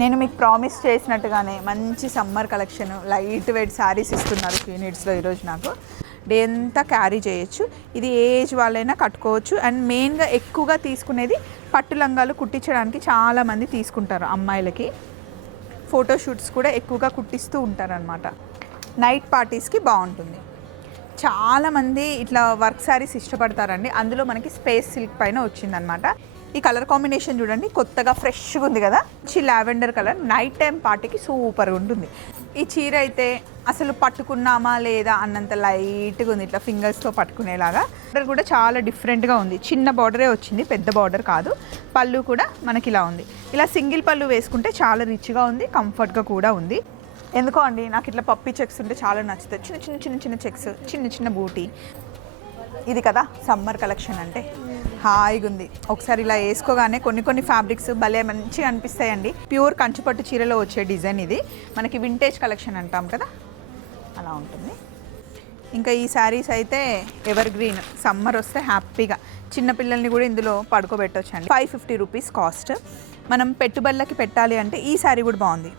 నేను మీకు ప్రామిస్ చేసినట్టుగానే మంచి summer collection light weight saris ఇస్తున్నారు షీ నీడ్స్లో ఈరోజు. నాకు డే అంతా క్యారీ చేయొచ్చు. ఇది ఏ ఏజ్ వాళ్ళైనా కట్టుకోవచ్చు. అండ్ మెయిన్గా ఎక్కువగా తీసుకునేది పట్టు లంగాలు కుట్టించడానికి చాలామంది తీసుకుంటారు. అమ్మాయిలకి ఫోటోషూట్స్ కూడా ఎక్కువగా కుట్టిస్తూ ఉంటారనమాట. నైట్ పార్టీస్కి బాగుంటుంది. చాలామంది ఇట్లా వర్క్ శారీస్ ఇష్టపడతారండి. అందులో మనకి స్పేస్ సిల్క్ పైన వచ్చిందనమాట. ఈ కలర్ కాంబినేషన్ చూడండి, కొత్తగా ఫ్రెష్గా ఉంది కదా. మంచి లావెండర్ కలర్, నైట్ టైం పార్టీకి సూపర్గా ఉంటుంది. ఈ చీర అయితే అసలు పట్టుకున్నామా లేదా అన్నంత లైట్గా ఉంది, ఇట్లా ఫింగర్స్తో పట్టుకునేలాగా. బార్డర్ కూడా చాలా డిఫరెంట్గా ఉంది. చిన్న బార్డరే వచ్చింది, పెద్ద బార్డర్ కాదు. పళ్ళు కూడా మనకి ఇలా ఉంది. ఇలా సింగిల్ పళ్ళు వేసుకుంటే చాలా రిచ్గా ఉంది, కంఫర్ట్గా కూడా ఉంది. ఎందుకో అండి నాకు ఇట్లా పప్పీ చెక్స్ ఉంటే చాలా నచ్చుతాయి. చిన్న చిన్న చిన్న చిన్న చెక్స్, చిన్న చిన్న బూటీ. ఇది కదా సమ్మర్ కలెక్షన్ అంటే. హాయిగా ఉంది. ఒకసారి ఇలా వేసుకోగానే కొన్ని ఫ్యాబ్రిక్స్ భలే మంచిగా అనిపిస్తాయండి. ప్యూర్ కంచుపట్టు చీరలో వచ్చే డిజైన్ ఇది. మనకి వింటేజ్ కలెక్షన్ అంటాం కదా, అలా ఉంటుంది. ఇంకా ఈ శారీస్ అయితే ఎవర్ గ్రీన్. సమ్మర్ వస్తే హ్యాపీగా చిన్నపిల్లల్ని కూడా ఇందులో పడుకోబెట్టవచ్చు అండి. 550 రూపీస్ కాస్ట్. మనం పెట్టుబడులకి పెట్టాలి అంటే ఈ శారీ కూడా బాగుంది.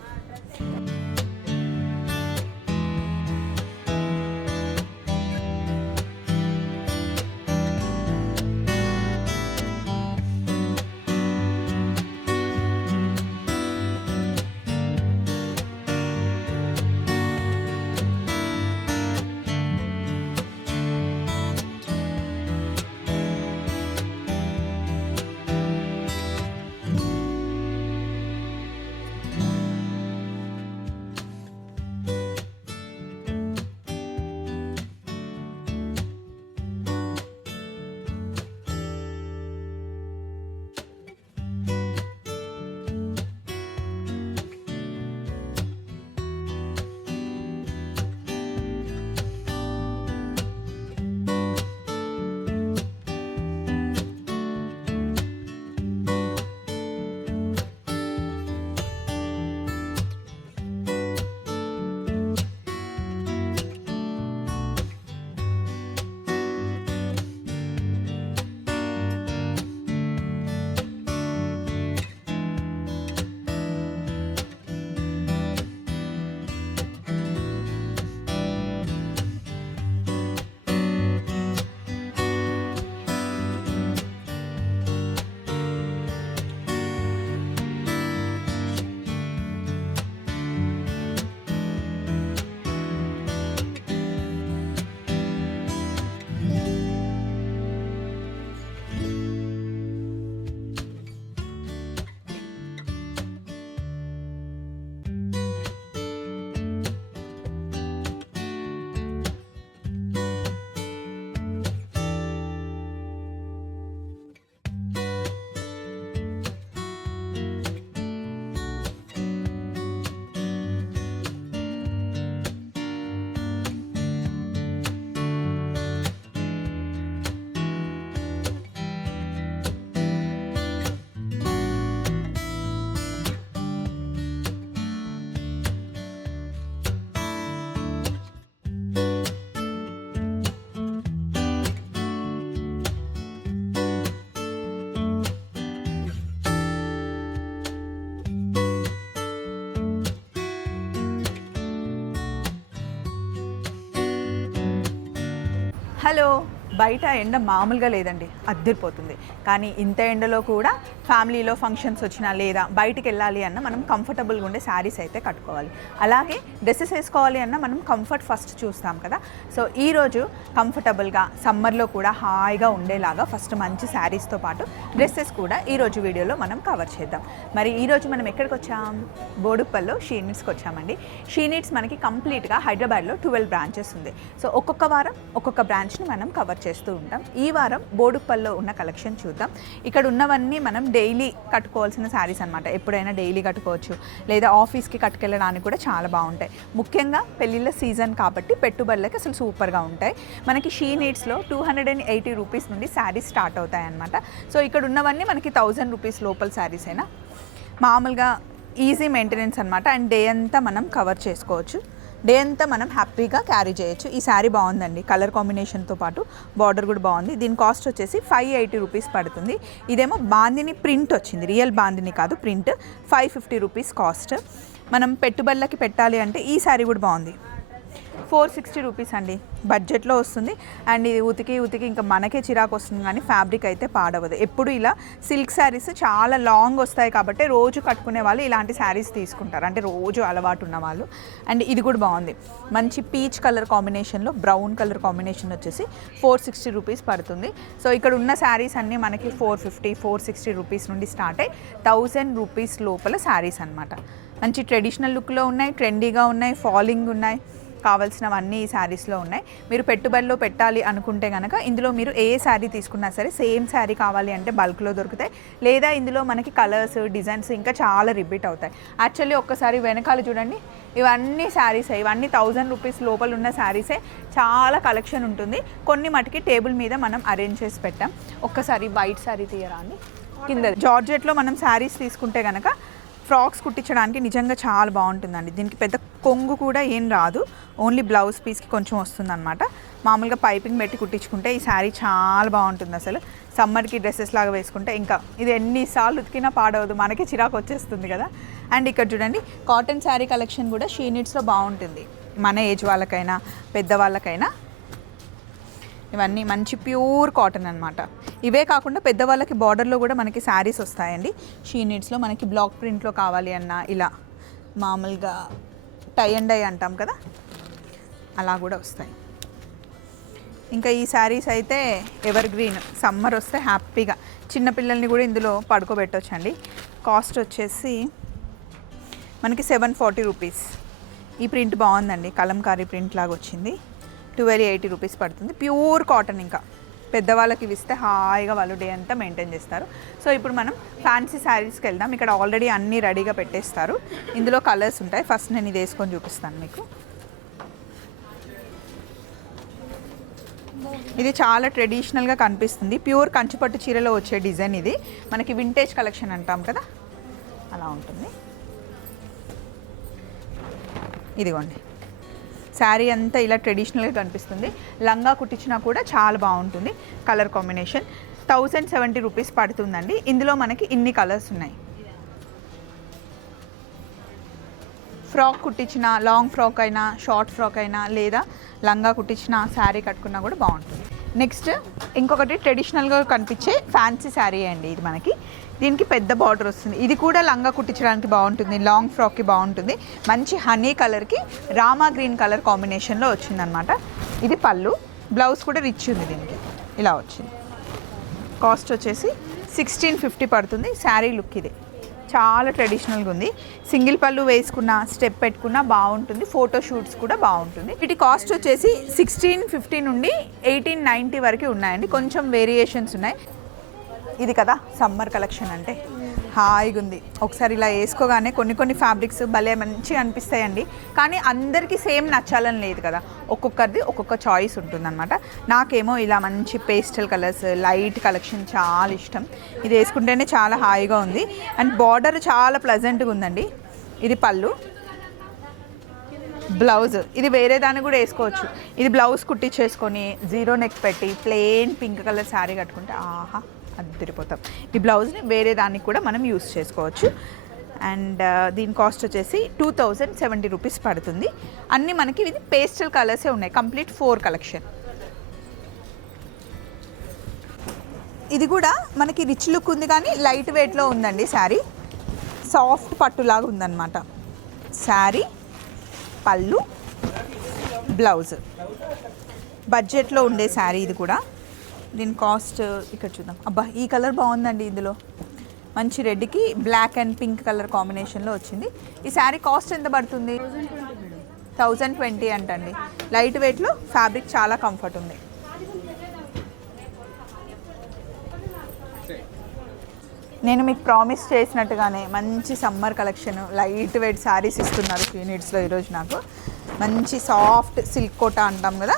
హలో, బయట ఎండ మామూలుగా లేదండి, అద్దరిపోతుంది. కానీ ఇంత ఎండలో కూడా ఫ్యామిలీలో ఫంక్షన్స్ వచ్చినా లేదా బయటికి వెళ్ళాలి అన్న మనం కంఫర్టబుల్గా ఉండే శారీస్ అయితే కట్టుకోవాలి. అలాగే డ్రెస్సెస్ వేసుకోవాలి అన్న మనం కంఫర్ట్ ఫస్ట్ చూస్తాం కదా. సో ఈరోజు కంఫర్టబుల్గా సమ్మర్లో కూడా హాయిగా ఉండేలాగా ఫస్ట్ మంచి శారీస్తో పాటు డ్రెస్సెస్ కూడా ఈరోజు వీడియోలో మనం కవర్ చేద్దాం. మరి ఈరోజు మనం ఎక్కడికి వచ్చాం? బోడుప్పల్లో షీ నీడ్స్కి వచ్చామండి. షీ నీడ్స్ మనకి కంప్లీట్గా హైదరాబాద్లో 12 బ్రాంచెస్ ఉంది. సో ఒక్కొక్క వారం ఒక్కొక్క బ్రాంచ్ని మనం కవర్ చేస్తూ ఉంటాం. ఈ వారం బోడుప్పల్లో ఉన్న కలెక్షన్ చూద్దాం. ఇక్కడ ఉన్నవన్నీ మనం డైలీ కట్టుకోవాల్సిన శారీస్ అనమాట. ఎప్పుడైనా డైలీ కట్టుకోవచ్చు, లేదా ఆఫీస్కి కట్టుకెళ్ళడానికి కూడా చాలా బాగుంటాయి. ముఖ్యంగా పెళ్ళిళ్ళ సీజన్ కాబట్టి పెట్టుబడులకి అసలు సూపర్గా ఉంటాయి. మనకి షీ నీడ్స్లో 280 రూపీస్ నుండి శారీస్ స్టార్ట్ అవుతాయి అన్నమాట. సో ఇక్కడ ఉన్నవన్నీ మనకి 1000 రూపీస్ లోపల శారీస్ అయినా మామూలుగా ఈజీ మెయింటెనెన్స్ అనమాట. అండ్ డే అంతా మనం కవర్ చేసుకోవచ్చు. డే అంతా మనం హ్యాపీగా క్యారీ చేయొచ్చు. ఈ శారీ బాగుందండి, కలర్ కాంబినేషన్తో పాటు బార్డర్ కూడా బాగుంది. దీని కాస్ట్ వచ్చేసి 580 రూపీస్ పడుతుంది. ఇదేమో బాందిని ప్రింట్ వచ్చింది, రియల్ బాందిని కాదు, ప్రింట్. 550 rupees cost. మనం పెట్టుబడులకి పెట్టాలి అంటే ఈ శారీ కూడా బాగుంది. 460 రూపీస్ అండి, బడ్జెట్లో వస్తుంది. అండ్ ఇది ఉతికి ఇంకా మనకే చిరాకు వస్తుంది, కానీ ఫ్యాబ్రిక్ అయితే పాడవదు. ఎప్పుడు ఇలా సిల్క్ శారీస్ చాలా లాంగ్ వస్తాయి కాబట్టి రోజు కట్టుకునే వాళ్ళు ఇలాంటి శారీస్ తీసుకుంటారు, అంటే రోజు అలవాటు ఉన్న వాళ్ళు. అండ్ ఇది కూడా బాగుంది, మంచి పీచ్ కలర్ కాంబినేషన్లో బ్రౌన్ కలర్ కాంబినేషన్ వచ్చేసి 460 రూపీస్ పడుతుంది. సో ఇక్కడ ఉన్న శారీస్ అన్నీ మనకి 450, 460 రూపీస్ నుండి స్టార్ట్ అయ్యి 1000 రూపీస్ లోపల శారీస్ అనమాట. మంచి ట్రెడిషనల్ లుక్లో ఉన్నాయి, ట్రెండీగా ఉన్నాయి, ఫాలింగ్ ఉన్నాయి, కావాల్సినవన్నీ ఈ శారీస్లో ఉన్నాయి. మీరు పెట్టుబడిలో పెట్టాలి అనుకుంటే కనుక ఇందులో మీరు ఏ శారీ తీసుకున్నా సరే సేమ్ శారీ కావాలి అంటే బల్క్లో దొరుకుతాయి, లేదా ఇందులో మనకి కలర్స్, డిజైన్స్ ఇంకా చాలా రిపీట్ అవుతాయి. యాక్చువల్లీ ఒక్కసారి వెనకాల చూడండి, ఇవన్నీ శారీసే, ఇవన్నీ 1000 రూపీస్ లోపల ఉన్న శారీసే. చాలా కలెక్షన్ ఉంటుంది. కొన్ని మటుకి టేబుల్ మీద మనం అరేంజ్ చేసి పెట్టాం. ఒక్కసారి వైట్ శారీ తీయరా అండి, కింద జార్జెట్లో మనం శారీస్ తీసుకుంటే కనుక ఫ్రాక్స్ కుట్టించడానికి నిజంగా చాలా బాగుంటుందండి. దీనికి పెద్ద కొంగు కూడా ఏం రాదు, ఓన్లీ బ్లౌజ్ పీస్కి కొంచెం వస్తుందన్నమాట. మామూలుగా పైపింగ్ పెట్టి కుట్టించుకుంటే ఈ శారీ చాలా బాగుంటుంది. అసలు సమ్మర్కి డ్రెస్సెస్ లాగా వేసుకుంటే ఇంకా ఇది ఎన్నిసార్లు ఉతికినా పాడవదు, మనకి చిరాకు వచ్చేస్తుంది కదా. అండ్ ఇక్కడ చూడండి, కాటన్ శారీ కలెక్షన్ కూడా షీ నీడ్స్లో బాగుంటుంది. మన ఏజ్ వాళ్ళకైనా పెద్దవాళ్ళకైనా ఇవన్నీ మంచి ప్యూర్ కాటన్ అనమాట. ఇవే కాకుండా పెద్దవాళ్ళకి బార్డర్లో కూడా మనకి శారీస్ వస్తాయండి షీ నీడ్స్లో. మనకి బ్లాక్ ప్రింట్లో కావాలి అన్నా ఇలా మామూలుగా టై అండ్ డై అంటాం కదా, అలా కూడా వస్తాయి. ఇంకా ఈ శారీస్ అయితే ఎవర్ గ్రీన్, సమ్మర్ వస్తే హ్యాపీగా చిన్నపిల్లల్ని కూడా ఇందులో పడుకోబెట్టొచ్చండి. కాస్ట్ వచ్చేసి మనకి 740 రూపీస్. ఈ ప్రింట్ బాగుందండి, కలంకారీ ప్రింట్ లాగా వచ్చింది. 1280 రూపీస్ పడుతుంది. ప్యూర్ కాటన్, ఇంకా పెద్దవాళ్ళకి ఇస్తే హాయిగా వాళ్ళు డే అంతా మెయింటైన్ చేస్తారు. సో ఇప్పుడు మనం ఫ్యాన్సీ శారీస్కి వెళ్దాం. ఇక్కడ ఆల్రెడీ అన్నీ రెడీగా పెట్టేస్తారు. ఇందులో కలర్స్ ఉంటాయి. ఫస్ట్ నేను ఇది వేసుకొని చూపిస్తాను మీకు. ఇది చాలా ట్రెడిషనల్గా కనిపిస్తుంది. ప్యూర్ కంచిపట్టు చీరలో వచ్చే డిజైన్ ఇది. మనకి వింటేజ్ కలెక్షన్ అంటాం కదా, అలా ఉంటుంది. ఇదిగోండి, శారీ అంతా ఇలా ట్రెడిషనల్గా కనిపిస్తుంది. లంగా కుట్టించినా కూడా చాలా బాగుంటుంది. కలర్ కాంబినేషన్ 1070 రూపీస్ పడుతుందండి. ఇందులో మనకి ఇన్ని కలర్స్ ఉన్నాయి. ఫ్రాక్ కుట్టించిన, లాంగ్ ఫ్రాక్ అయినా, షార్ట్ ఫ్రాక్ అయినా, లేదా లంగా కుట్టించిన శారీ కట్టుకున్నా కూడా బాగుంటుంది. నెక్స్ట్ ఇంకొకటి ట్రెడిషనల్గా కనిపించే ఫ్యాన్సీ శారీ అండి ఇది. మనకి దీనికి పెద్ద బార్డర్ వస్తుంది. ఇది కూడా లంగా కుట్టించడానికి బాగుంటుంది, లాంగ్ ఫ్రాక్కి బాగుంటుంది. మంచి హనీ కలర్కి రామా గ్రీన్ కలర్ కాంబినేషన్లో వచ్చిందనమాట. ఇది పళ్ళు, బ్లౌజ్ కూడా రిచ్ ఉంది దీనికి, ఇలా వచ్చింది. కాస్ట్ వచ్చేసి 1650 పడుతుంది. శారీ లుక్ ఇది చాలా ట్రెడిషనల్గా ఉంది. సింగిల్ పళ్ళు వేసుకున్నా, స్టెప్ పెట్టుకున్నా బాగుంటుంది. ఫోటో షూట్స్ కూడా బాగుంటుంది. వీటి కాస్ట్ వచ్చేసి 1650 నుండి 1890 వరకు ఉన్నాయండి. కొంచెం వేరియేషన్స్ ఉన్నాయి. ఇది కదా సమ్మర్ కలెక్షన్ అంటే, హాయిగా ఉంది. ఒకసారి ఇలా వేసుకోగానే కొన్ని ఫ్యాబ్రిక్స్ భలే మంచిగా అనిపిస్తాయండి. కానీ అందరికీ సేమ్ నచ్చాలని లేదు కదా, ఒక్కొక్కరిది ఒక్కొక్క చాయిస్ ఉంటుందన్నమాట. నాకేమో ఇలా మంచి పేస్టల్ కలర్స్, లైట్ కలెక్షన్ చాలా ఇష్టం. ఇది వేసుకుంటేనే చాలా హాయిగా ఉంది. అండ్ బార్డర్ చాలా ప్లెజెంట్గా ఉందండి. ఇది పళ్ళు, బ్లౌజ్ ఇది వేరే దాన్ని కూడా వేసుకోవచ్చు. ఇది బ్లౌజ్ కుట్టించేసుకొని జీరో నెక్ పెట్టి ప్లెయిన్ పింక్ కలర్ శారీ కట్టుకుంటే ఆహా అదిరిపోతాం. ఈ బ్లౌజ్ని వేరే దానికి కూడా మనం యూస్ చేసుకోవచ్చు. అండ్ దీని కాస్ట్ వచ్చేసి 2070 రూపీస్ పడుతుంది. అన్నీ మనకి ఇది పేస్టల్ కలర్సే ఉన్నాయి. Complete 4 collection. ఇది కూడా మనకి రిచ్ లుక్ ఉంది కానీ లైట్ వెయిట్లో ఉందండి. శారీ సాఫ్ట్ పట్టులాగా ఉందన్నమాట. శారీ, పళ్ళు, బ్లౌజ్, బడ్జెట్లో ఉండే శారీ ఇది కూడా. దీని కాస్ట్ ఇక్కడ చూద్దాం. అబ్బా ఈ కలర్ బాగుందండి. ఇందులో మంచి రెడ్కి బ్లాక్ అండ్ పింక్ కలర్ కాంబినేషన్లో వచ్చింది. ఈ శారీ కాస్ట్ ఎంత పడుతుంది? 1020 అంటండి. లైట్ వెయిట్లో ఫ్యాబ్రిక్ చాలా కంఫర్ట్ ఉంది. నేను మీకు ప్రామిస్ చేసినట్టుగానే మంచి summer collection, light weight saris ఇస్తున్నారు యూనిట్స్లో ఈరోజు. నాకు మంచి సాఫ్ట్ సిల్క్ కోటా అంటాం కదా,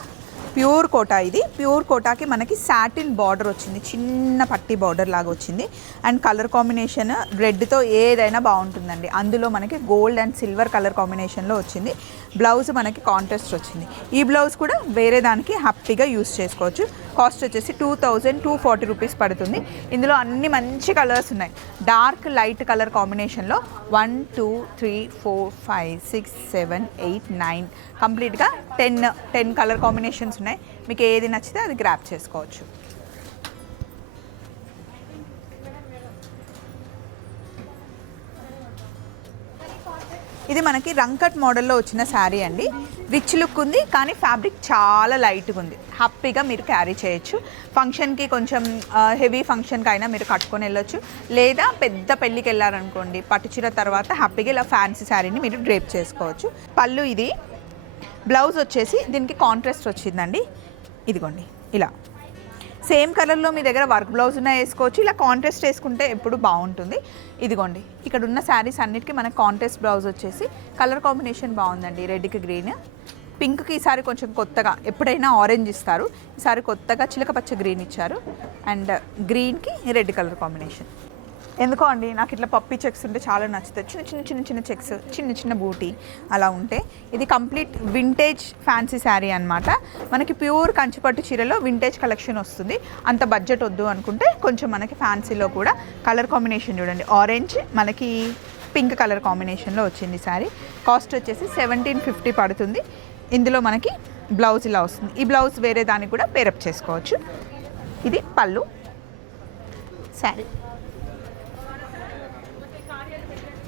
ప్యూర్ కోటా. ఇది ప్యూర్ కోటాకి మనకి సాటిన్ బార్డర్ వచ్చింది, చిన్న పట్టి బార్డర్ లాగా వచ్చింది. అండ్ కలర్ కాంబినేషన్ రెడ్తో ఏదైనా బాగుంటుందండి. అందులో మనకి గోల్డ్ అండ్ సిల్వర్ కలర్ కాంబినేషన్లో వచ్చింది. బ్లౌజ్ మనకి కాంట్రాస్ట్ వచ్చింది. ఈ బ్లౌజ్ కూడా వేరే దానికి హ్యాపీగా యూస్ చేసుకోవచ్చు. కాస్ట్ వచ్చేసి 2240 రూపీస్ పడుతుంది. ఇందులో అన్ని మంచి కలర్స్ ఉన్నాయి. డార్క్ లైట్ కలర్ కాంబినేషన్లో 1 2 3 4 5 6 7 8 9 కంప్లీట్గా 10 కలర్ కాంబినేషన్స్ ఉన్నాయి. మీకు ఏది నచ్చితే అది గ్రాప్ చేసుకోవచ్చు. ఇది మనకి రంకట్ మోడల్లో వచ్చిన శారీ అండి. రిచ్ లుక్ ఉంది, కానీ ఫ్యాబ్రిక్ చాలా లైట్గా ఉంది. హ్యాపీగా మీరు క్యారీ చేయొచ్చు. ఫంక్షన్కి కొంచెం హెవీ ఫంక్షన్కి అయినా మీరు కట్టుకొని వెళ్ళొచ్చు. లేదా పెద్ద పెళ్ళికి వెళ్ళారనుకోండి, పట్టుచీర తర్వాత హ్యాపీగా ఇలా ఫ్యాన్సీ శారీని మీరు డ్రేప్ చేసుకోవచ్చు. పళ్ళు ఇది. బ్లౌజ్ వచ్చేసి దీనికి కాంట్రాస్ట్ వచ్చిందండి. ఇదిగోండి ఇలా సేమ్ కలర్లో మీ దగ్గర వర్క్ బ్లౌజ్ ఉన్నా వేసుకోవచ్చు. ఇలా కాంట్రాస్ట్ వేసుకుంటే ఎప్పుడు బాగుంటుంది. ఇదిగోండి ఇక్కడ ఉన్న శారీస్ అన్నిటికీ మనకు కాంట్రాస్ట్ బ్లౌజ్ వచ్చేసి కలర్ కాంబినేషన్ బాగుందండి. రెడ్కి గ్రీన్, పింక్కి ఈసారి కొంచెం కొత్తగా, ఎప్పుడైనా ఆరెంజ్ ఇస్తారు, ఈసారి కొత్తగా చిలక పచ్చ గ్రీన్ ఇచ్చారు. అండ్ గ్రీన్కి రెడ్ కలర్ కాంబినేషన్. ఎందుకో అండి నాకు ఇట్లా పప్పీ చెక్స్ ఉంటే చాలా నచ్చుతాయి. చిన్న చెక్స్, చిన్న బూటీ అలా ఉంటే. ఇది కంప్లీట్ వింటేజ్ ఫ్యాన్సీ శారీ అనమాట. మనకి ప్యూర్ కంచిపట్టు చీరలో వింటేజ్ కలెక్షన్ వస్తుంది. అంత బడ్జెట్ వద్దు అనుకుంటే కొంచెం మనకి ఫ్యాన్సీలో కూడా కలర్ కాంబినేషన్ చూడండి. ఆరెంజ్ మనకి పింక్ కలర్ కాంబినేషన్లో వచ్చింది శారీ. కాస్ట్ వచ్చేసి 1750 పడుతుంది. ఇందులో మనకి బ్లౌజ్ ఇలా వస్తుంది. ఈ బ్లౌజ్ వేరే దానికి కూడా పేరప్ చేసుకోవచ్చు. ఇది పళ్ళు శారీ.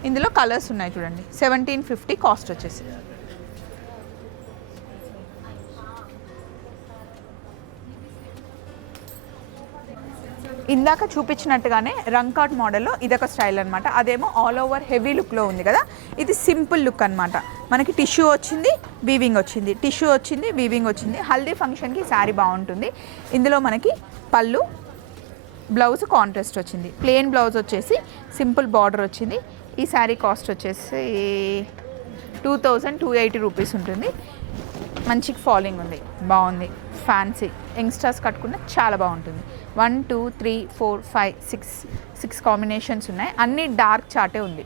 ఇందులో కలర్స్ ఉన్నాయి చూడండి. 1750 కాస్ట్ వచ్చేసి. ఇందాక చూపించినట్టుగానే రంకాట్ మోడల్లో ఇదొక స్టైల్ అనమాట. అదేమో ఆల్ ఓవర్ హెవీ లుక్లో ఉంది కదా. ఇది సింపుల్ లుక్ అనమాట. మనకి టిష్యూ వచ్చింది, వీవింగ్ వచ్చింది, టిష్యూ వచ్చింది, వీవింగ్ వచ్చింది. హల్దీ ఫంక్షన్కి శారీ బాగుంటుంది. ఇందులో మనకి పళ్ళు, బ్లౌజ్ కాంట్రాస్ట్ వచ్చింది. ప్లెయిన్ బ్లౌజ్ వచ్చేసి సింపుల్ బార్డర్ వచ్చింది. ఈ శారీ కాస్ట్ వచ్చేసి 2280 రూపీస్ ఉంటుంది. మంచి ఫాలింగ్ ఉంది, బాగుంది. ఫ్యాన్సీ యంగ్స్టర్స్ కట్టుకున్న చాలా బాగుంటుంది. 1 2 3 4 5 6 కాంబినేషన్స్ ఉన్నాయి. అన్నీ డార్క్ చార్టే ఉంది.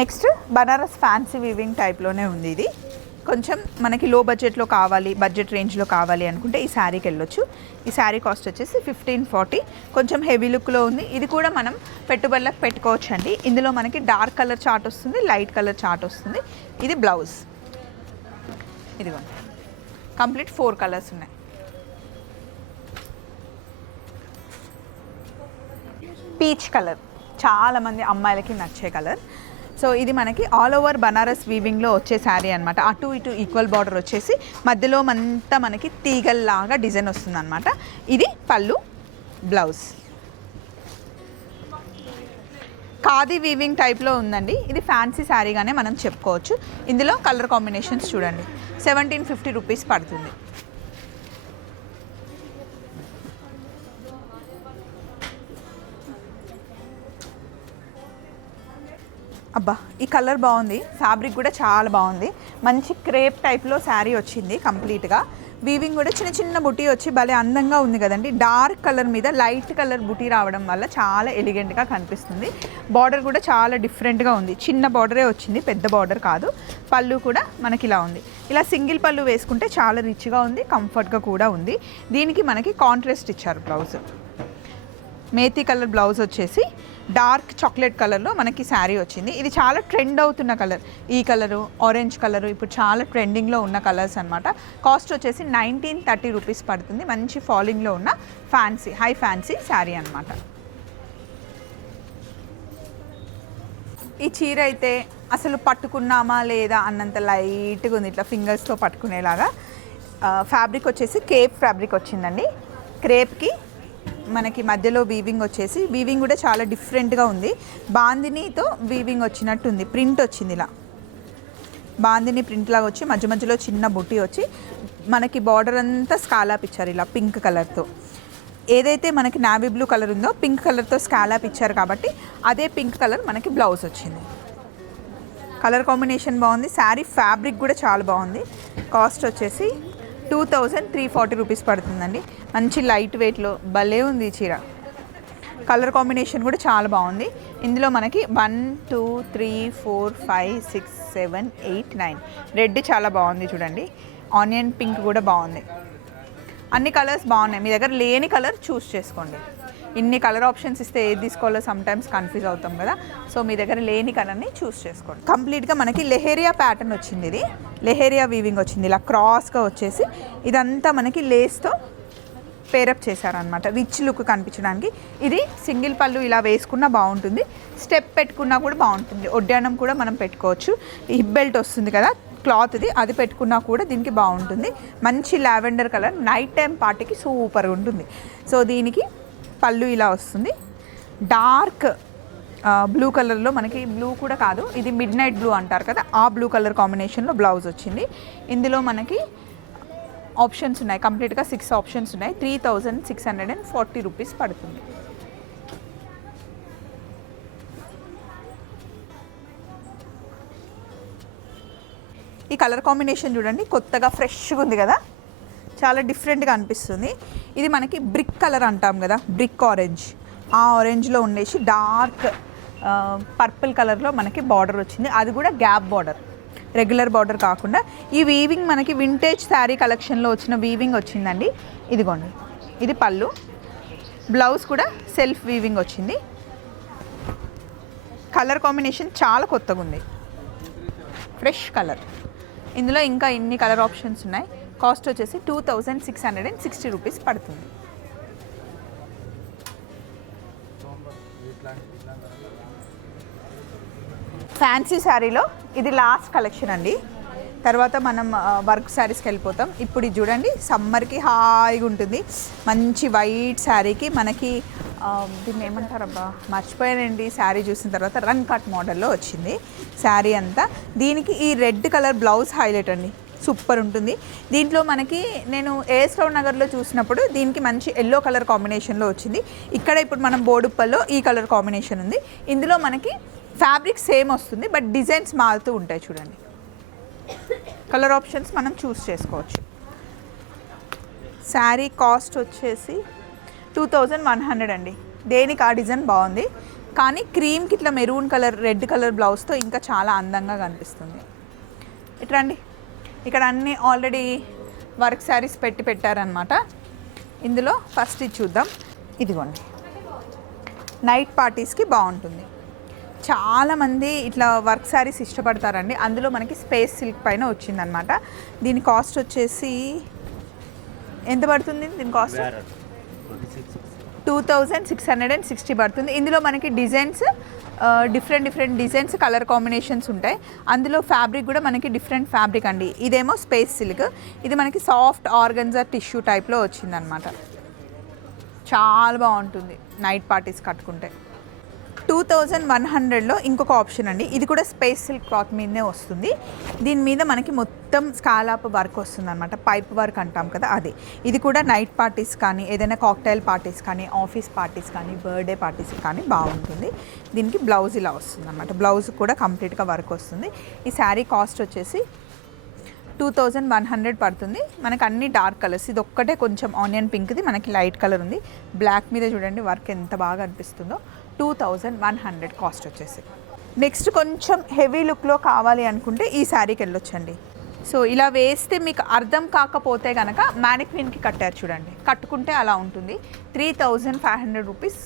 నెక్స్ట్ బనారస్ ఫ్యాన్సీ వీవింగ్ టైప్లోనే ఉంది. ఇది కొంచెం మనకి లో బడ్జెట్లో కావాలి, బడ్జెట్ రేంజ్లో కావాలి అనుకుంటే ఈ శారీకి వెళ్ళొచ్చు. ఈ శారీ కాస్ట్ వచ్చేసి 1540. కొంచెం హెవీ లుక్లో ఉంది. ఇది కూడా మనం పెట్టుబడులకు పెట్టుకోవచ్చు అండి. ఇందులో మనకి డార్క్ కలర్ చార్ట్ వస్తుంది, లైట్ కలర్ చార్ట్ వస్తుంది. ఇది బ్లౌజ్. ఇదిగోండి కంప్లీట్ 4 కలర్స్ ఉన్నాయి. పీచ్ కలర్ చాలామంది అమ్మాయిలకి నచ్చే కలర్. సో ఇది మనకి ఆల్ ఓవర్ బనారస్ వీవింగ్లో వచ్చే శారీ అనమాట. అటు ఇటు ఈక్వల్ బార్డర్ వచ్చేసి మధ్యలో అంతా మనకి తీగల్లాగా డిజైన్ వస్తుంది అనమాట. ఇది పళ్ళు, బ్లౌజ్. ఖాదీ వీవింగ్ టైప్లో ఉందండి. ఇది ఫ్యాన్సీ శారీగానే మనం చెప్పుకోవచ్చు. ఇందులో కలర్ కాంబినేషన్స్ చూడండి. 1750 రూపీస్ పడుతుంది. అబ్బా ఈ కలర్ బాగుంది. ఫ్యాబ్రిక్ కూడా చాలా బాగుంది. మంచి క్రేప్ టైప్లో శారీ వచ్చింది కంప్లీట్గా. వీవింగ్ కూడా చిన్న బుటీ వచ్చి భలే అందంగా ఉంది కదండి. డార్క్ కలర్ మీద లైట్ కలర్ బుటీ రావడం వల్ల చాలా ఎలిగెంట్గా కనిపిస్తుంది. బార్డర్ కూడా చాలా డిఫరెంట్గా ఉంది. చిన్న బార్డరే వచ్చింది, పెద్ద బార్డర్ కాదు. పళ్ళు కూడా మనకి ఇలా ఉంది. ఇలా సింగిల్ పళ్ళు వేసుకుంటే చాలా రిచ్గా ఉంది, కంఫర్ట్గా కూడా ఉంది. దీనికి మనకి కాంట్రాస్ట్ ఇచ్చారు బ్లౌజ్. మేతి కలర్ బ్లౌజ్ వచ్చేసి డార్క్ చాక్లెట్ కలర్లో మనకి శారీ వచ్చింది. ఇది చాలా ట్రెండ్ అవుతున్న కలర్. ఈ కలరు, ఆరెంజ్ కలరు ఇప్పుడు చాలా ట్రెండింగ్లో ఉన్న కలర్స్ అనమాట. కాస్ట్ వచ్చేసి 1930 రూపీస్ పడుతుంది. మంచి ఫాలింగ్లో ఉన్న ఫ్యాన్సీ, హై ఫ్యాన్సీ శారీ అనమాట. ఈ చీర అయితే అసలు పట్టుకున్నామా లేదా అన్నంత లైట్గా ఉంది. ఇట్లా ఫింగర్స్తో పట్టుకునేలాగా. ఫ్యాబ్రిక్ వచ్చేసి కేప్ ఫ్యాబ్రిక్ వచ్చిందండి. క్రేప్కి మనకి మధ్యలో వీవింగ్ వచ్చేసి, వీవింగ్ కూడా చాలా డిఫరెంట్గా ఉంది. బాందినీతో వీవింగ్ వచ్చినట్టుంది. ప్రింట్ వచ్చింది ఇలా బాందిని ప్రింట్ లాగా వచ్చి మధ్యలో చిన్న బుట్టి వచ్చి మనకి బార్డర్ అంతా స్కాలాప్ ఇచ్చారు ఇలా పింక్ కలర్తో. ఏదైతే మనకి నావీ బ్లూ కలర్ ఉందో పింక్ కలర్తో స్కాలప్ ఇచ్చారు కాబట్టి అదే పింక్ కలర్ మనకి బ్లౌజ్ వచ్చింది. కలర్ కాంబినేషన్ బాగుంది. శారీ ఫ్యాబ్రిక్ కూడా చాలా బాగుంది. కాస్ట్ వచ్చేసి 2340 రూపీస్ పడుతుందండి. మంచి లైట్ వెయిట్లో భలే ఉంది ఈ చీర. కలర్ కాంబినేషన్ కూడా చాలా బాగుంది. ఇందులో మనకి 1 2 3 4 5 6 7 8 9 రెడ్ చాలా బాగుంది చూడండి. ఆనియన్ పింక్ కూడా బాగుంది. అన్ని కలర్స్ బాగున్నాయి. మీ దగ్గర లేని కలర్ చూస్ చేసుకోండి. ఇన్ని కలర్ ఆప్షన్స్ ఇస్తే ఏది తీసుకోవాలో సమ్టైమ్స్ కన్ఫ్యూజ్ అవుతాం కదా. సో మీ దగ్గర లేని కలర్ని చూస్ చేసుకోండి. కంప్లీట్గా మనకి లెహేరియా ప్యాటర్న్ వచ్చింది. ఇది లెహేరియా వీవింగ్ వచ్చింది. ఇలా క్రాస్గా వచ్చేసి ఇదంతా మనకి లేస్తో పేరప్ చేశారనమాట, రిచ్ లుక్ కనిపించడానికి. ఇది సింగిల్ పళ్ళు ఇలా వేసుకున్నా బాగుంటుంది, స్టెప్ పెట్టుకున్నా కూడా బాగుంటుంది. ఒడ్డానం కూడా మనం పెట్టుకోవచ్చు. హిప్ బెల్ట్ వస్తుంది కదా క్లాత్ది, అది పెట్టుకున్నా కూడా దీనికి బాగుంటుంది. మంచి లావెండర్ కలర్, నైట్ టైం పార్టీకి సూపర్గా ఉంటుంది. సో దీనికి పళ్ళు ఇలా వస్తుంది. డార్క్ బ్లూ కలర్లో, మనకి బ్లూ కూడా కాదు, ఇది మిడ్ నైట్ బ్లూ అంటారు కదా, ఆ బ్లూ కలర్ కాంబినేషన్లో బ్లౌజ్ వచ్చింది. ఇందులో మనకి ఆప్షన్స్ ఉన్నాయి, కంప్లీట్గా 6 ఆప్షన్స్ ఉన్నాయి. 3640 రూపీస్ పడుతుంది. ఈ కలర్ కాంబినేషన్ చూడండి, కొత్తగా ఫ్రెష్గా ఉంది కదా, చాలా డిఫరెంట్గా అనిపిస్తుంది. ఇది మనకి బ్రిక్ కలర్ అంటాం కదా, బ్రిక్ ఆరెంజ్, ఆ ఆరెంజ్లో ఉండేసి డార్క్ పర్పుల్ కలర్లో మనకి బార్డర్ వచ్చింది. అది కూడా గ్యాప్ బార్డర్, రెగ్యులర్ బార్డర్ కాకుండా. ఈ వీవింగ్ మనకి వింటేజ్ శారీ కలెక్షన్లో వచ్చిన వీవింగ్ వచ్చిందండి. ఇదిగోండి, ఇది పళ్ళు, బ్లౌజ్ కూడా సెల్ఫ్ వీవింగ్ వచ్చింది. కలర్ కాంబినేషన్ చాలా కొత్తగా ఉంది, ఫ్రెష్ కలర్. ఇందులో ఇంకా ఇన్ని కలర్ ఆప్షన్స్ ఉన్నాయి. కాస్ట్ వచ్చేసి 2660 రూపీస్ పడుతుంది. ఫ్యాన్సీ శారీలో ఇది లాస్ట్ కలెక్షన్ అండి. తర్వాత మనం వర్క్ శారీస్కి వెళ్ళిపోతాం. ఇప్పుడు ఇది చూడండి, సమ్మర్కి హాయిగా ఉంటుంది. మంచి వైట్ శారీకి మనకి దీన్ని ఏమంటారబ్బా మర్చిపోయానండి, శారీ చూసిన తర్వాత రన్ కట్ మోడల్లో వచ్చింది శారీ అంతా. దీనికి ఈ రెడ్ కలర్ బ్లౌజ్ హైలైట్ అండి, సూపర్ ఉంటుంది. దీంట్లో మనకి నేను ఏస్రావు నగర్లో చూసినప్పుడు దీనికి మంచి ఎల్లో కలర్ కాంబినేషన్లో వచ్చింది. ఇక్కడ ఇప్పుడు మనం బోడుప్పల్లో ఈ కలర్ కాంబినేషన్ ఉంది. ఇందులో మనకి ఫ్యాబ్రిక్ సేమ్ వస్తుంది, బట్ డిజైన్స్ మారుతూ ఉంటాయి చూడండి. కలర్ ఆప్షన్స్ మనం చూస్ చేసుకోవచ్చు. శారీ కాస్ట్ వచ్చేసి 2100 అండి. దేనికి ఆ డిజైన్ బాగుంది, కానీ క్రీమ్కి ఇట్లా మెరూన్ కలర్ రెడ్ కలర్ బ్లౌజ్తో ఇంకా చాలా అందంగా కనిపిస్తుంది. ఇట్రండి, ఇక్కడ అన్నీ ఆల్రెడీ వర్క్ శారీస్ పెట్టారనమాట. ఇందులో ఫస్ట్ ఇది చూద్దాం. ఇదిగోండి, నైట్ పార్టీస్కి బాగుంటుంది. చాలామంది ఇట్లా వర్క్ శారీస్ ఇష్టపడతారండి. అందులో మనకి స్పేస్ సిల్క్ పైన వచ్చిందనమాట. దీని కాస్ట్ వచ్చేసి ఎంత పడుతుంది? దీని కాస్ట్ 2660 పడుతుంది. ఇందులో మనకి designs different designs, colour combinations ఉంటాయి. అందులో ఫ్యాబ్రిక్ కూడా మనకి డిఫరెంట్ ఫ్యాబ్రిక్ అండి. ఇదేమో స్పేస్ సిల్క్, ఇది మనకి సాఫ్ట్ ఆర్గన్జా టిష్యూ టైప్లో వచ్చిందనమాట. చాలా బాగుంటుంది నైట్ పార్టీస్ కట్టుకుంటే. 2100లో ఇంకొక ఆప్షన్ అండి. ఇది కూడా స్పేస్ సిల్క్ క్లాత్ మీదనే వస్తుంది. దీని మీద మనకి మొత్తం స్కాలాప్ వర్క్ వస్తుంది అనమాట, పైప్ వర్క్ అంటాం కదా అది. ఇది కూడా నైట్ పార్టీస్ కానీ, ఏదైనా కాక్టైల్ పార్టీస్ కానీ, ఆఫీస్ పార్టీస్ కానీ, బర్త్డే పార్టీస్ కానీ బాగుంటుంది. దీనికి బ్లౌజ్ ఇలా వస్తుంది అనమాట. బ్లౌజ్ కూడా కంప్లీట్గా వర్క్ వస్తుంది. ఈ శారీ కాస్ట్ వచ్చేసి 2100 పడుతుంది. మనకు అన్ని డార్క్ కలర్స్, ఇది ఒక్కటే కొంచెం ఆనియన్ పింక్ది మనకి లైట్ కలర్ ఉంది. బ్లాక్ మీద చూడండి వర్క్ ఎంత బాగా అనిపిస్తుందో. 2100 కాస్ట్ వచ్చేసి. నెక్స్ట్ కొంచెం హెవీ లుక్లో కావాలి అనుకుంటే ఈ శారీకి వెళ్ళొచ్చండి. సో ఇలా వేస్తే మీకు అర్థం కాకపోతే కనుక మ్యానిక్విన్కి కట్టారు చూడండి, కట్టుకుంటే అలా ఉంటుంది. 3500 రూపీస్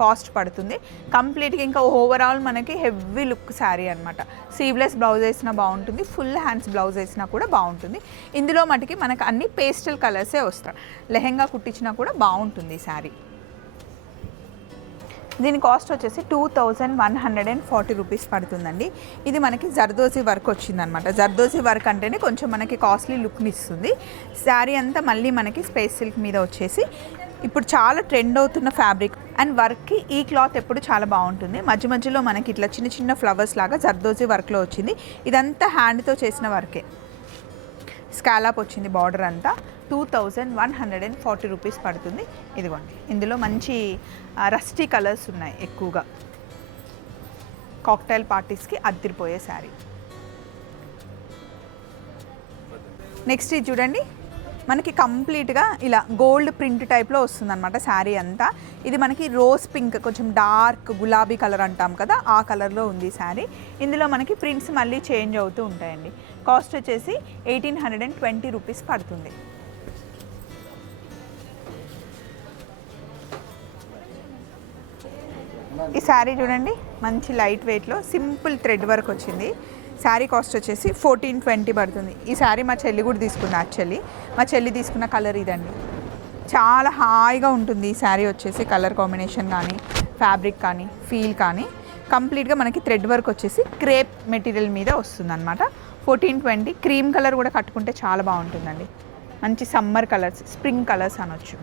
కాస్ట్ పడుతుంది. కంప్లీట్గా ఇంకా ఓవరాల్ మనకి హెవీ లుక్ శారీ అనమాట. స్లీవ్లెస్ బ్లౌజ్ వేసినా బాగుంటుంది, ఫుల్ హ్యాండ్స్ బ్లౌజ్ వేసినా కూడా బాగుంటుంది. ఇందులో మటుకి మనకు అన్ని పేస్టల్ కలర్సే వస్తాయి. లెహెంగా కుట్టించినా కూడా బాగుంటుంది ఈ శారీ. దీని కాస్ట్ వచ్చేసి 2140 రూపీస్ పడుతుందండి. ఇది మనకి జర్దోజీ వర్క్ వచ్చిందనమాట. జర్దోజీ వర్క్ అంటేనే కొంచెం మనకి కాస్ట్లీ లుక్ని ఇస్తుంది. శారీ అంతా మళ్ళీ మనకి స్పేస్ సిల్క్ మీద వచ్చేసి ఇప్పుడు చాలా ట్రెండ్ అవుతున్న ఫ్యాబ్రిక్. అండ్ వర్క్కి ఈ క్లాత్ ఎప్పుడు చాలా బాగుంటుంది. మధ్య మధ్యలో మనకి ఇట్లా చిన్న చిన్న ఫ్లవర్స్ లాగా జర్దోజీ వర్క్లో వచ్చింది. ఇదంతా హ్యాండ్తో చేసిన వర్కే. స్కాలప్ వచ్చింది బార్డర్ అంతా. 2140 రూపీస్ పడుతుంది. ఇదిగోండి, ఇందులో మంచి రస్టీ కలర్స్ ఉన్నాయి ఎక్కువగా. కాక్టైల్ పార్టీస్కి అద్దరిపోయే శారీ. నెక్స్ట్ ఇది చూడండి, మనకి కంప్లీట్గా ఇలా గోల్డ్ ప్రింట్ టైప్లో వస్తుందన్నమాట శారీ అంతా. ఇది మనకి రోజ్ పింక్, కొంచెం డార్క్ గులాబీ కలర్ అంటాం కదా, ఆ కలర్లో ఉంది శారీ. ఇందులో మనకి ప్రింట్స్ మళ్ళీ చేంజ్ అవుతూ ఉంటాయండి. కాస్ట్ వచ్చేసి 1820 రూపీస్ పడుతుంది. ఈ శారీ చూడండి, మంచి లైట్ వెయిట్లో సింపుల్ థ్రెడ్ వర్క్ వచ్చింది. శారీ కాస్ట్ వచ్చేసి 1420 పడుతుంది. ఈ శారీ మా చెల్లి కూడా తీసుకున్నా. యాక్చువల్లీ మా చెల్లి తీసుకున్న కలర్ ఇదండి. చాలా హాయిగా ఉంటుంది ఈ శారీ వచ్చేసి. కలర్ కాంబినేషన్ కానీ, ఫ్యాబ్రిక్ కానీ, ఫీల్ కానీ కంప్లీట్గా మనకి థ్రెడ్ వర్క్ వచ్చేసి క్రేప్ మెటీరియల్ మీద వస్తుంది అనమాట. 1420. క్రీమ్ కలర్ కూడా కట్టుకుంటే చాలా బాగుంటుందండి. మంచి సమ్మర్ కలర్స్, స్ప్రింగ్ కలర్స్ అనొచ్చు.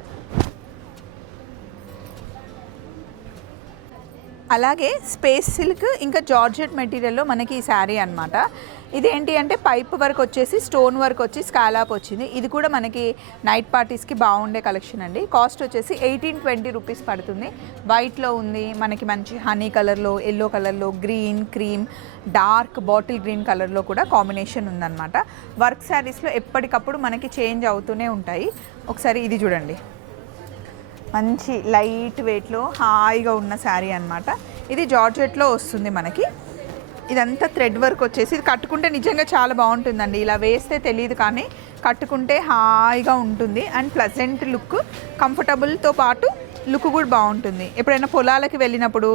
అలాగే స్పేస్ సిల్క్ ఇంకా జార్జెట్ మెటీరియల్లో మనకి ఈ శారీ అనమాట. ఇదేంటి అంటే పైప్ వర్క్ వచ్చేసి స్టోన్ వర్క్ వచ్చి స్కాలాప్ వచ్చింది. ఇది కూడా మనకి నైట్ పార్టీస్కి బాగుండే కలెక్షన్ అండి. కాస్ట్ వచ్చేసి 1820 రూపీస్ పడుతుంది. వైట్లో ఉంది, మనకి మంచి హనీ కలర్లో, ఎల్లో కలర్లో, green, cream, dark bottle green కలర్లో కూడా కాంబినేషన్ ఉందన్నమాట. వర్క్ శారీస్లో ఎప్పటికప్పుడు మనకి చేంజ్ అవుతూనే ఉంటాయి. ఒకసారి ఇది చూడండి, మంచి లైట్ వెయిట్లో హాయిగా ఉన్న శారీ అనమాట. ఇది జార్జెట్లో వస్తుంది మనకి. ఇదంతా థ్రెడ్ వర్క్ వచ్చేసి, ఇది కట్టుకుంటే నిజంగా చాలా బాగుంటుందండి. ఇలా వేస్తే తెలియదు కానీ కట్టుకుంటే హాయిగా ఉంటుంది. అండ్ ప్లజెంట్ లుక్, కంఫర్టబుల్తో పాటు లుక్ కూడా బాగుంటుంది. ఎప్పుడైనా పొలాలకి వెళ్ళినప్పుడు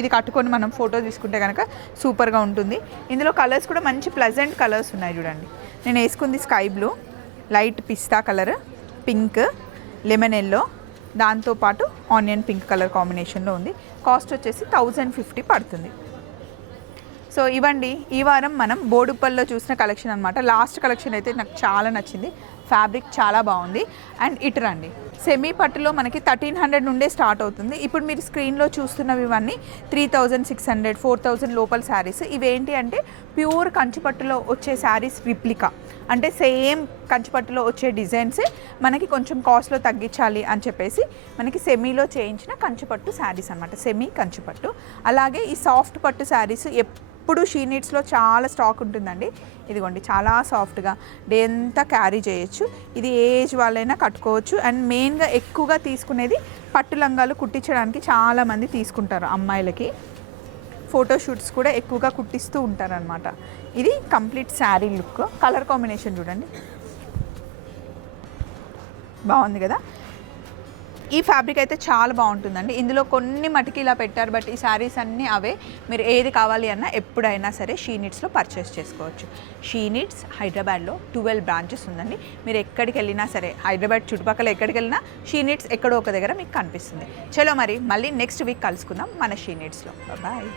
ఇది కట్టుకొని మనం ఫోటో తీసుకుంటే కనుక సూపర్గా ఉంటుంది. ఇందులో కలర్స్ కూడా మంచి ప్లజెంట్ కలర్స్ ఉన్నాయి చూడండి. నేను వేసుకుంది స్కై బ్లూ, లైట్ పిస్తా కలర్, పింక్, లెమన్ ఎల్లో, దాంతోపాటు ఆనియన్ పింక్ కలర్ కాంబినేషన్లో ఉంది. కాస్ట్ వచ్చేసి 1050 పడుతుంది. సో ఇవ్వండి ఈ వారం మనం బోడుప్పల్లో చూసిన కలెక్షన్ అనమాట. లాస్ట్ కలెక్షన్ అయితే నాకు చాలా నచ్చింది. ఫ్యాబ్రిక్ చాలా బాగుంది. అండ్ ఇటు రండి, సెమీ పట్టులో మనకి 1300 నుండే స్టార్ట్ అవుతుంది. ఇప్పుడు మీరు స్క్రీన్లో చూస్తున్నవి ఇవన్నీ 3600, 4000 లోపల శారీస్. ఇవేంటి అంటే ప్యూర్ కంచిపట్టులో వచ్చే శారీస్ రిప్లికా, అంటే సేమ్ కంచిపట్టులో వచ్చే డిజైన్సే మనకి కొంచెం కాస్ట్లో తగ్గించాలి అని చెప్పేసి మనకి సెమీలో చేయించిన కంచిపట్టు శారీస్ అనమాట. సెమీ కంచిపట్టు. అలాగే ఈ సాఫ్ట్ పట్టు శారీస్ ఎప్పుడు షీ నీడ్స్లో చాలా స్టాక్ ఉంటుందండి. ఇదిగోండి, చాలా సాఫ్ట్గా డే అంతా క్యారీ చేయొచ్చు. ఇది ఏజ్ వాళ్ళైనా కట్టుకోవచ్చు. అండ్ మెయిన్గా ఎక్కువగా తీసుకునేది పట్టు లంగాలు కుట్టించడానికి చాలామంది తీసుకుంటారు. అమ్మాయిలకి ఫోటోషూట్స్ కూడా ఎక్కువగా కుట్టిస్తూ ఉంటారనమాట. ఇది complete sari look. Colour combination చూడండి, బాగుంది కదా. ఈ ఫ్యాబ్రిక్ అయితే చాలా బాగుంటుందండి. ఇందులో కొన్ని మటుకి ఇలా పెట్టారు, బట్ ఈ శారీస్ అన్నీ అవే. మీరు ఏది కావాలి అన్నా ఎప్పుడైనా సరే షీ నీడ్స్లో పర్చేస్ చేసుకోవచ్చు. షీ నీడ్స్ హైదరాబాద్లో 12 బ్రాంచెస్ ఉందండి. మీరు ఎక్కడికి వెళ్ళినా సరే, హైదరాబాద్ చుట్టుపక్కల ఎక్కడికి వెళ్ళినా షీ నీడ్స్ ఎక్కడో ఒక దగ్గర మీకు కనిపిస్తుంది. చలో మరి మళ్ళీ నెక్స్ట్ వీక్ కలుసుకుందాం మన షీ నీడ్స్లో. బాయ్.